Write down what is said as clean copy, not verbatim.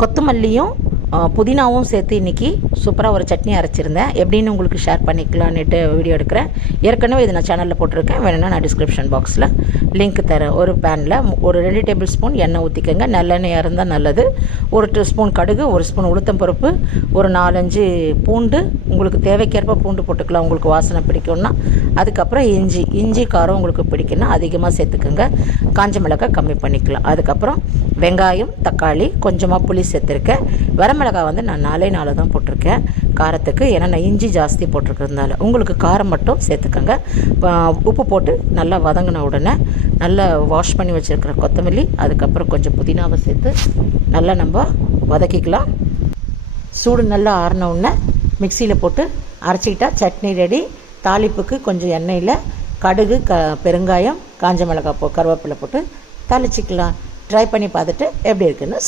கொத்தமல்லியும் புதினாவும் சேர்த்து இன்றைக்கி சூப்பராக ஒரு சட்னி அரைச்சிருந்தேன். எப்படின்னு உங்களுக்கு ஷேர் பண்ணிக்கலான்னுட்டு வீடியோ எடுக்கிறேன். ஏற்கனவே இது நான் சேனலில் போட்டிருக்கேன். வேணும்னா நான் டிஸ்கிரிப்ஷன் பாக்ஸில் லிங்க் தரேன். ஒரு பேனில் ஒரு 2 டேபிள் ஸ்பூன் எண்ணெய் ஊற்றிக்கோங்க. நல்லெண்ணெயாக இருந்தால் நல்லது. ஒரு ஸ்பூன் கடுகு, ஒரு ஸ்பூன் உளுத்தம்பருப்பு, ஒரு 4-5 பூண்டு, உங்களுக்கு தேவைக்கேற்ப பூண்டு போட்டுக்கலாம் உங்களுக்கு வாசனை பிடிக்கும்னா. அதுக்கப்புறம் இஞ்சி காரம் உங்களுக்கு பிடிக்குன்னா அதிகமாக சேர்த்துக்கோங்க. காஞ்ச மிளகாய் கம்மி பண்ணிக்கலாம். அதுக்கப்புறம் வெங்காயம், தக்காளி, கொஞ்சமாக புளி சேர்த்துருக்கேன். வரமிளகாய் வந்து நான் 4 தான் போட்டிருக்கேன் காரத்துக்கு. ஏன்னா நான் இஞ்சி ஜாஸ்தி போட்டிருக்கிறதுனால. உங்களுக்கு காரம் மட்டும் சேர்த்துக்கோங்க. உப்பு போட்டு நல்லா வதங்கின உடனே நல்லா வாஷ் பண்ணி வச்சுருக்கிற கொத்தமல்லி, அதுக்கப்புறம் கொஞ்சம் புதினாவை சேர்த்து நல்லா நம்ம வதக்கிக்கலாம். சூடு நல்லா ஆறின உடனே மிக்சியில் போட்டு அரைச்சிக்கிட்டா சட்னி ரெடி. தாளிப்புக்கு கொஞ்சம் எண்ணெயில் கடுகு, பெருங்காயம், காஞ்ச மிளகாய் கருவேப்பிலை போட்டு தாளிச்சிக்கலாம். ட்ரை பண்ணி பார்த்துட்டு எப்படி இருக்குன்னு